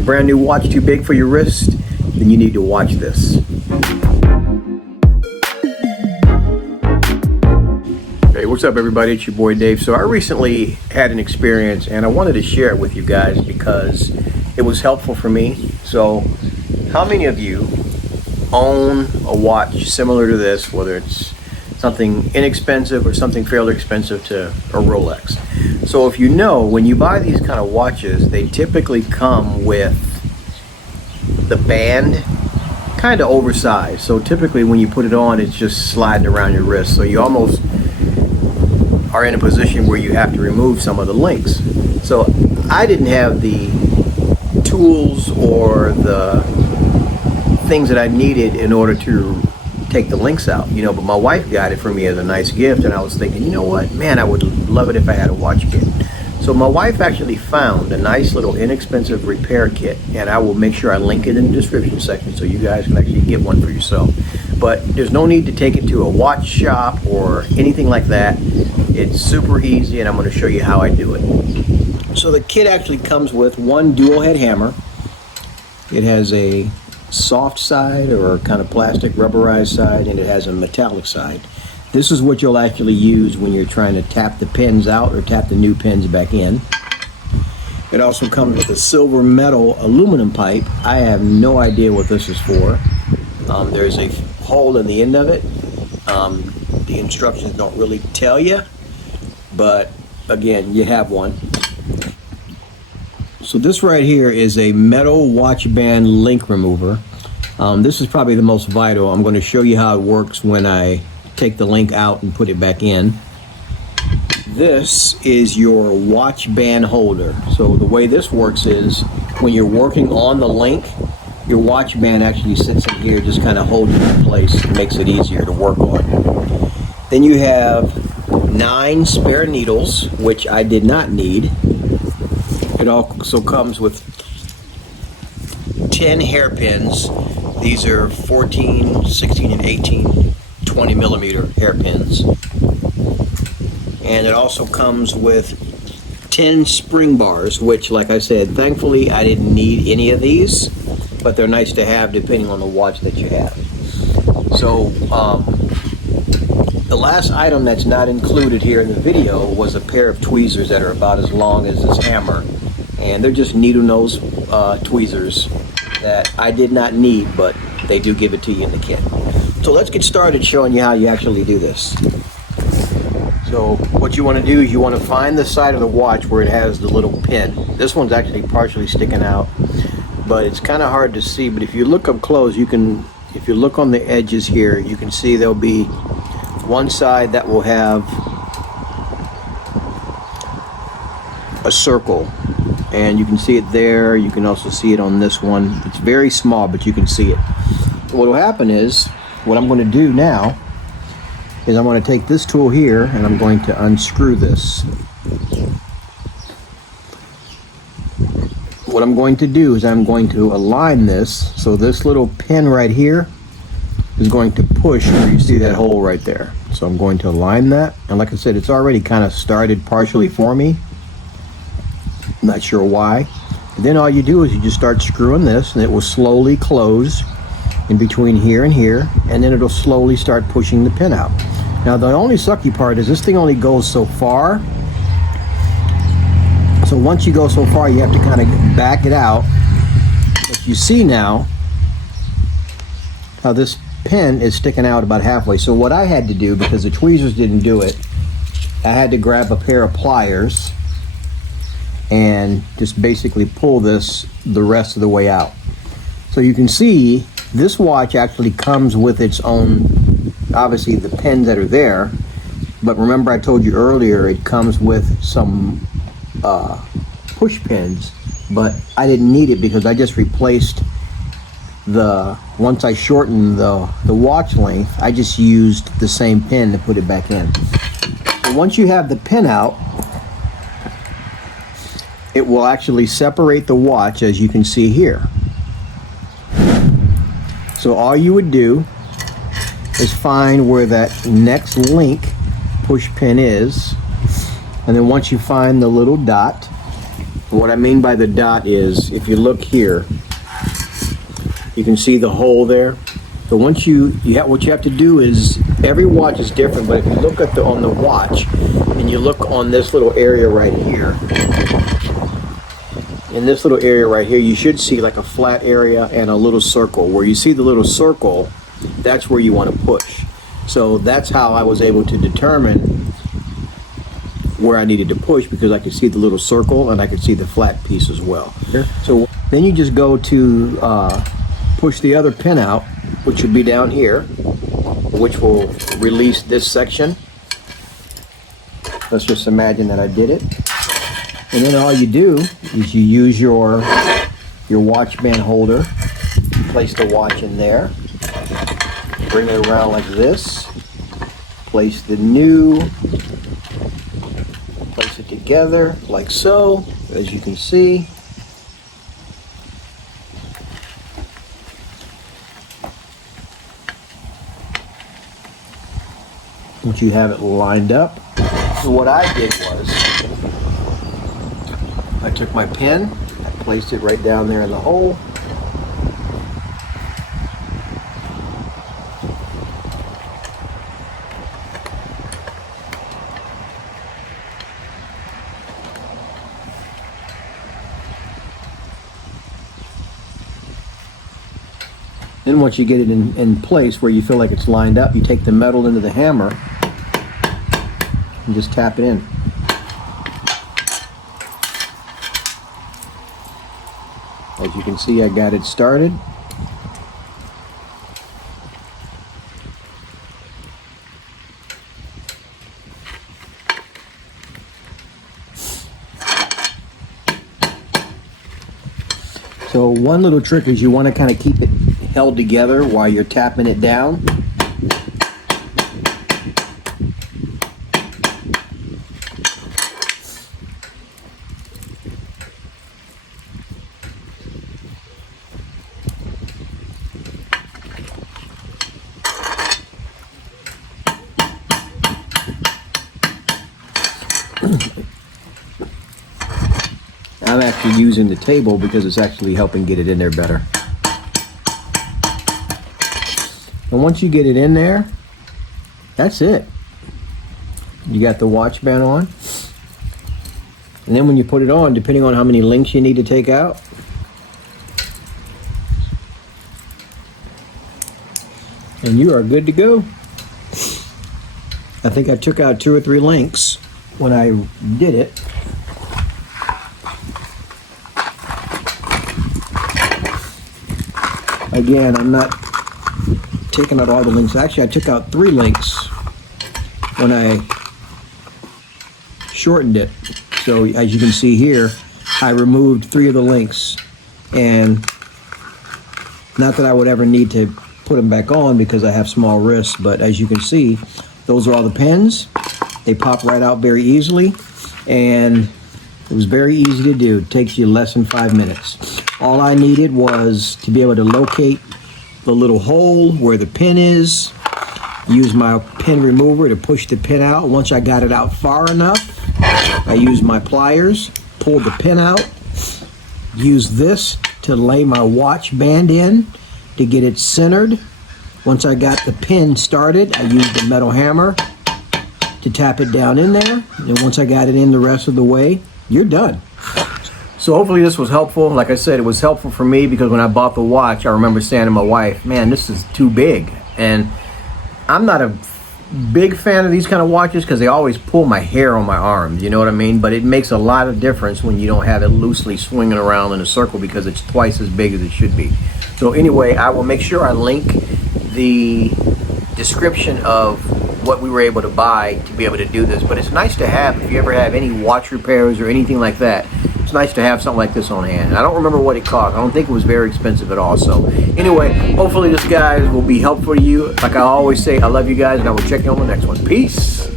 your brand new watch too big for your wrist? Then you need to watch this. Hey, what's up everybody? It's your boy Dave. So I recently had an experience and I wanted to share it with you guys because it was helpful for me. So how many of you own a watch similar to this, whether it's something inexpensive or something fairly expensive to a Rolex? So if you know, when you buy these kind of watches, they typically come with the band kind of oversized. So typically when you put it on, it's just sliding around your wrist. So you almost are in a position where you have to remove some of the links. So I didn't have the tools or the things that I needed in order to take the links out, but my wife got it for me as a nice gift, and I was thinking, you know what, man, I would love it if I had a watch kit. So my wife actually found a nice little inexpensive repair kit, and I will make sure I link it in the description section so you guys can actually get one for yourself. But there's no need to take it to a watch shop or anything like that. It's super easy, and I'm going to show you how I do it. So the kit actually comes with one dual head hammer. It has a soft side or kind of plastic rubberized side, and it has a metallic side. This is what you'll actually use when you're trying to tap the pins out or tap the new pins back in. It also comes with a silver metal aluminum pipe. I have no idea what this is for. There's a hole in the end of it. The instructions don't really tell you, but again, you have one. So this right here is a metal watch band link remover. This is probably the most vital. I'm going to show you how it works when I take the link out and put it back in. This is your watch band holder. So the way this works is when you're working on the link, your watch band actually sits in here, just kind of holds it in place and makes it easier to work on. Then you have 9 spare needles, which I did not need. It also comes with 10 hairpins. These are 14, 16, and 18, 20 millimeter hairpins. And it also comes with 10 spring bars, which, like I said, thankfully I didn't need any of these, but they're nice to have depending on the watch that you have. So the last item that's not included here in the video was a pair of tweezers that are about as long as this hammer. And they're just needle nose tweezers that I did not need, but they do give it to you in the kit. So let's get started showing you how you actually do this. So what you want to do is you want to find the side of the watch where it has the little pin. This one's actually partially sticking out, but it's kind of hard to see. But if you look up close, you can, if you look on the edges here, you can see there'll be one side that will have a circle. And you can see it there. You can also see it on this one. It's very small, but you can see it. What will happen is, what I'm going to do now is I'm going to take this tool here and I'm going to unscrew this. What I'm going to do is I'm going to align this so this little pin right here is going to push where you see that hole right there. So I'm going to align that, and like I said, it's already kind of started partially for me. I'm not sure why. And then all you do is you just start screwing this, and it will slowly close in between here and here, and then it'll slowly start pushing the pin out. Now the only sucky part is this thing only goes so far. So once you go so far, you have to kind of back it out. But you see now how this pin is sticking out about halfway. So what I had to do, because the tweezers didn't do it, I had to grab a pair of pliers and just basically pull this the rest of the way out. So you can see this watch actually comes with its own, obviously the pins that are there, but remember I told you earlier it comes with some push pins, but I didn't need it because I just replaced once I shortened the watch length, I just used the same pin to put it back in. So once you have the pin out, it will actually separate the watch, as you can see here. So all you would do is find where that next link push pin is, and then once you find the little dot, What I mean by the dot is, if you look here, you can see the hole there. So once what you have to do is, every watch is different, but if you look at on the watch and you look on this little area right here, in this little area right here, you should see like a flat area and a little circle. Where you see the little circle, that's where you want to push. So that's how I was able to determine where I needed to push, because I could see the little circle and I could see the flat piece as well. So then you just go to push the other pin out, which would be down here, which will release this section. Let's just imagine that I did it. And then all you do is you use your Watchband holder, place the watch in there, bring it around like this, place it together like so, as you can see. Once you have it lined up, so what I did was, I took my pin, I placed it right down there in the hole. Then once you get it in place where you feel like it's lined up, you take the metal into the hammer and just tap it in. As you can see, I got it started. So one little trick is you want to kind of keep it held together while you're tapping it down. I'm actually using the table because it's actually helping get it in there better. And once you get it in there, that's it. You got the Watchband on. And then when you put it on, depending on how many links you need to take out, and you are good to go. I think I took out 2 or 3 links when I did it. Again, I'm not taking out all the links. Actually, I took out 3 links when I shortened it. So as you can see here, I removed 3 of the links, and not that I would ever need to put them back on because I have small wrists, but as you can see, those are all the pins. They pop right out very easily, and it was very easy to do. It takes you less than 5 minutes. All I needed was to be able to locate the little hole where the pin is, use my pin remover to push the pin out. Once I got it out far enough, I used my pliers, pulled the pin out, used this to lay my Watchband in to get it centered. Once I got the pin started, I used the metal hammer to tap it down in there. And once I got it in the rest of the way, you're done. So hopefully this was helpful. Like I said, it was helpful for me because when I bought the watch, I remember saying to my wife, man, this is too big. And I'm not a big fan of these kind of watches because they always pull my hair on my arms, you know what I mean? But it makes a lot of difference when you don't have it loosely swinging around in a circle because it's twice as big as it should be. So anyway, I will make sure I link the description of what we were able to buy to be able to do this. But it's nice to have, if you ever have any watch repairs or anything like that, it's nice to have something like this on hand. And I don't remember what it cost. I don't think it was very expensive at all. So anyway, hopefully this guys will be helpful to you. Like I always say, I love you guys, and I will check you on the next one. Peace.